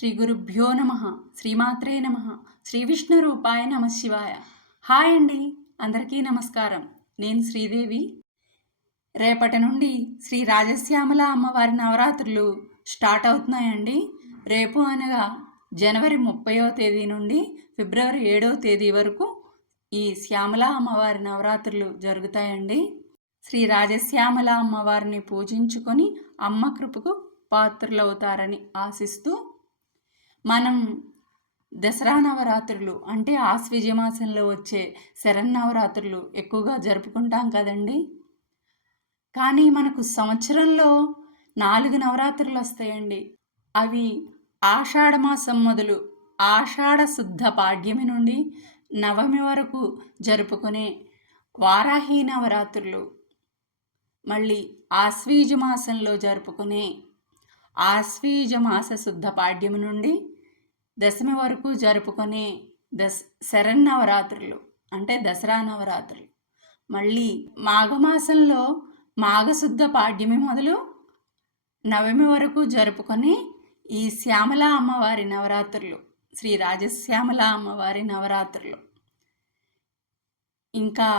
శ్రీ గురుభ్యో నమ. శ్రీమాత్రే నమ. శ్రీ విష్ణు రూపాయ నమ శివాయ. హాయ్ అండి, అందరికీ నమస్కారం. నేను శ్రీదేవి. రేపటి నుండి శ్రీ రాజశ్యామల అమ్మవారి నవరాత్రులు స్టార్ట్ అవుతున్నాయండి. రేపు అనగా జనవరి 30వ తేదీ నుండి ఫిబ్రవరి 7వ తేదీ వరకు ఈ శ్యామల అమ్మవారి నవరాత్రులు జరుగుతాయండి. శ్రీ రాజశ్యామల అమ్మవారిని పూజించుకొని అమ్మ కృపకు పాత్రలవుతారని ఆశిస్తూ మనం దసరా నవరాత్రులు అంటే ఆశ్వీజ మాసంలో వచ్చే శరన్నవరాత్రులు ఎక్కువగా జరుపుకుంటాం కదండి. కానీ మనకు సంవత్సరంలో 4 నవరాత్రులు వస్తాయండి. అవి ఆషాఢ మాసం మొదలు ఆషాఢ శుద్ధ పాడ్యమి నుండి నవమి వరకు జరుపుకునే వారాహి నవరాత్రులు, మళ్ళీ ఆశ్వీజ మాసంలో జరుపుకునే ఆశ్వీజ మాస శుద్ధ పాడ్యమి నుండి దశమి వరకు జరుపుకునే శరన్నవరాత్రులు అంటే దసరా నవరాత్రులు, మళ్ళీ మాఘమాసంలో మాఘశుద్ధ పాడ్యమి మొదలు నవమి వరకు జరుపుకునే ఈ శ్యామల అమ్మవారి నవరాత్రులు, శ్రీ రాజశ్యామల అమ్మవారి నవరాత్రులు, ఇంకా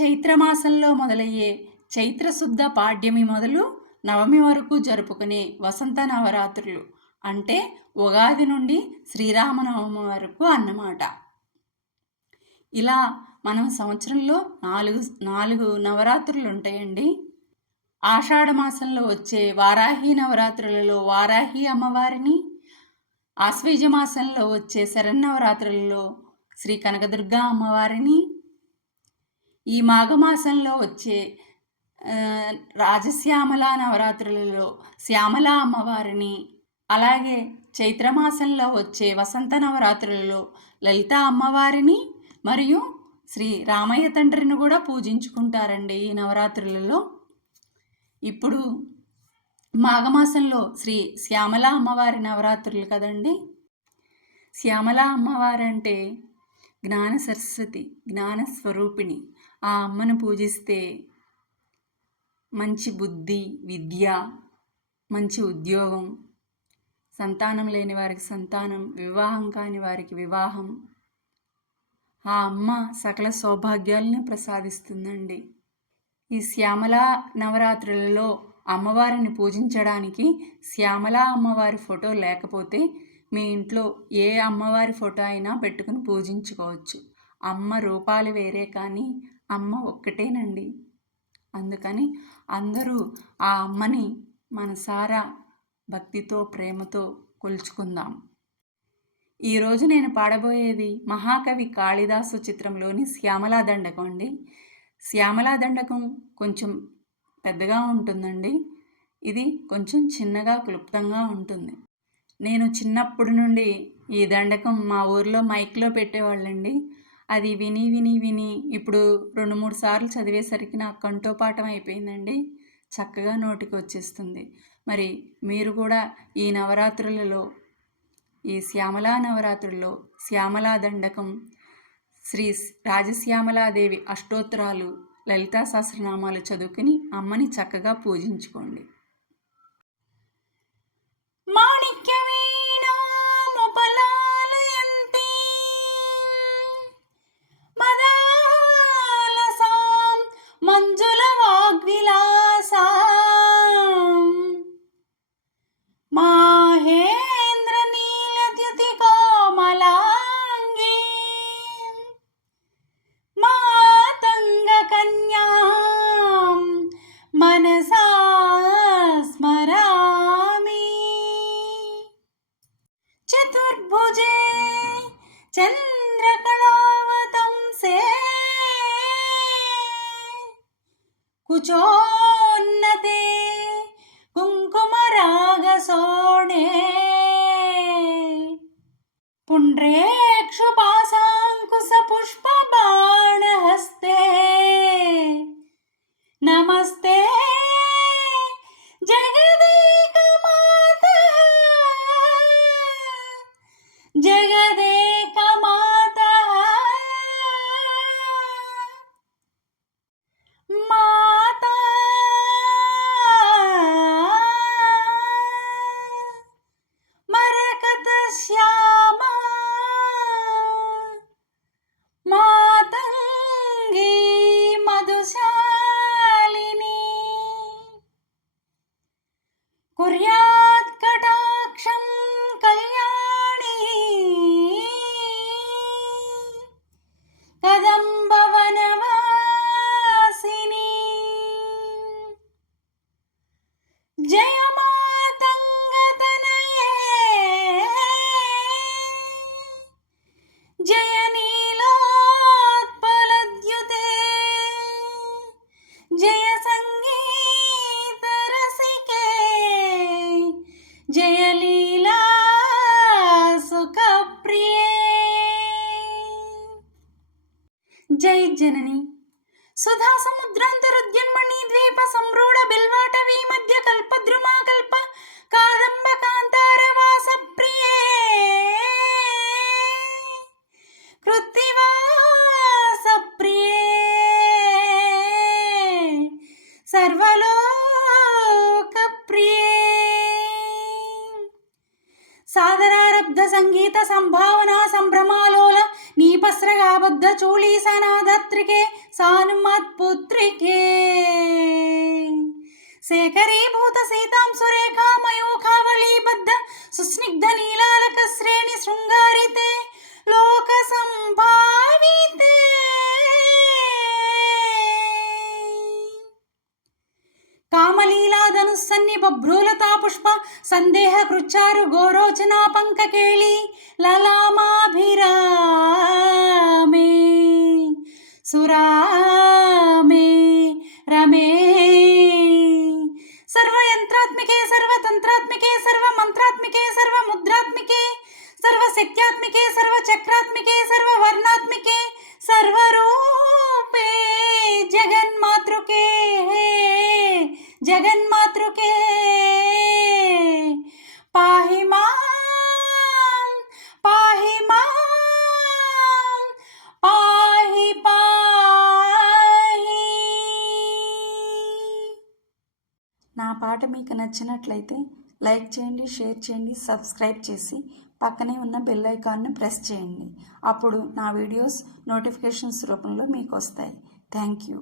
చైత్రమాసంలో మొదలయ్యే చైత్రశుద్ధ పాడ్యమి మొదలు నవమి వరకు జరుపుకునే వసంత నవరాత్రులు అంటే ఉగాది నుండి శ్రీరామనవమి వరకు అన్నమాట. ఇలా మనం సంవత్సరంలో నాలుగు నవరాత్రులు ఉంటాయండి. ఆషాఢ మాసంలో వచ్చే వారాహి నవరాత్రులలో వారాహి అమ్మవారిని, ఆశ్వీజ మాసంలో వచ్చే శరన్నవరాత్రులలో శ్రీ కనకదుర్గా అమ్మవారిని, ఈ మాఘమాసంలో వచ్చే రాజశ్యామల నవరాత్రులలో శ్యామల అమ్మవారిని, అలాగే చైత్రమాసంలో వచ్చే వసంత నవరాత్రులలో లలిత అమ్మవారిని మరియు శ్రీ రామయ్య తండ్రిని కూడా పూజించుకుంటారండి ఈ నవరాత్రులలో. ఇప్పుడు మాఘమాసంలో శ్రీ శ్యామల అమ్మవారి నవరాత్రులు కదండి. శ్యామల అమ్మవారు అంటే జ్ఞాన సరస్వతి, జ్ఞాన స్వరూపిణి. ఆ అమ్మను పూజిస్తే మంచి బుద్ధి, విద్య, మంచి ఉద్యోగం, సంతానం లేని వారికి సంతానం, వివాహం కాని వారికి వివాహం, ఆ అమ్మ సకల సౌభాగ్యాలను ప్రసాదిస్తుందండి. ఈ శ్యామల నవరాత్రులలో అమ్మవారిని పూజించడానికి శ్యామల అమ్మవారి ఫోటో లేకపోతే మీ ఇంట్లో ఏ అమ్మవారి ఫోటో అయినా పెట్టుకుని పూజించుకోవచ్చు. అమ్మ రూపాలు వేరే కానీ అమ్మ ఒక్కటేనండి. అందుకని అందరూ ఆ అమ్మని మనసారా భక్తితో ప్రేమతో కొలుచుకుందాం. ఈరోజు నేను పాడబోయేది మహాకవి కాళిదాసు చిత్రంలోని శ్యామలా దండకం అండి. శ్యామలా దండకం కొంచెం పెద్దగా ఉంటుందండి. ఇది కొంచెం చిన్నగా క్లుప్తంగా ఉంటుంది. నేను చిన్నప్పటి నుండి ఈ దండకం మా ఊరిలో మైక్లో పెట్టేవాళ్ళండి. అది విని విని విని ఇప్పుడు 2-3 సార్లు చదివేసరికి నాకు కంఠోపాఠం అయిపోయిందండి. చక్కగా నోటికి వచ్చేస్తుంది. మరి మీరు కూడా ఈ నవరాత్రులలో, ఈ శ్యామలా నవరాత్రుల్లో శ్యామలా దండకం, శ్రీ రాజశ్యామలాదేవి అష్టోత్తరాలు, లలితా సహస్రనామాలు చదువుకుని అమ్మని చక్కగా పూజించుకోండి. మంజుల వాగ్విలాస మాహేంద్ర నీలద్యుతి కోమలాంగి మాతంగ కన్యా మనసా స్మరామి చతుర్భుజే చంద్రకళావతంసే కుచోన్నతే కుంకుమరాగసోణే పుండ్రేక్షుపాశాంకుశ పుష్పబాణహస్తే నమస్తే జగదేకమాతః జగదేకమాతః మాతా మరకత జై జనని సుధా సముద్రాంతరుద్యన్మణి ద్వీప సంరూఢ బిల్వాటవీ మధ్య కల్పద్రుమా కల్ప కాదంబ కాంతార వాస ప్రియే కృత్తివాస ప్రియే సర్వలోక ప్రియే సాదరారబ్ధ సంగీత సంభావన సంభ్రమాలోల నీపస్రగాబద్ధ చూళీసనాదత్రికే సానుమత్పుత్రికే శేఖరీభూత సీతాం సురేఖా మయూఖావళీబద్ధ సుస్నిగ్ధ నీలాలక శ్రేణి శృంగారితే లోక సంభావితే కామలీలాధనుస్సన్ని బభ్రూలతా పుష్ప సందేహ కృచ్చారు గోరోచనా పంకకేళి లలామాభిరామే సురామే రమే సర్వయంత్రాత్మికే సర్వతంత్రాత్మికే సర్వమంత్రాత్మికే సర్వముద్రాత్మికే సర్వశక్త్యాత్మికే సర్వచక్రాత్మికే సర్వవర్ణాత్మికే సర్వరూపే జగన్మాతృకే జగన్మాతృకే పాహి మాం పాహి మాం పాహి పాహి. నా పాట మీకు నచ్చినట్లయితే లైక్ చేయండి, షేర్ చేయండి, సబ్స్క్రైబ్ చేసి పక్కనే ఉన్న బెల్ ఐకాన్ను ప్రెస్ చేయండి. అప్పుడు నా వీడియోస్ నోటిఫికేషన్స్ రూపంలో మీకు వస్తాయి. Thank you.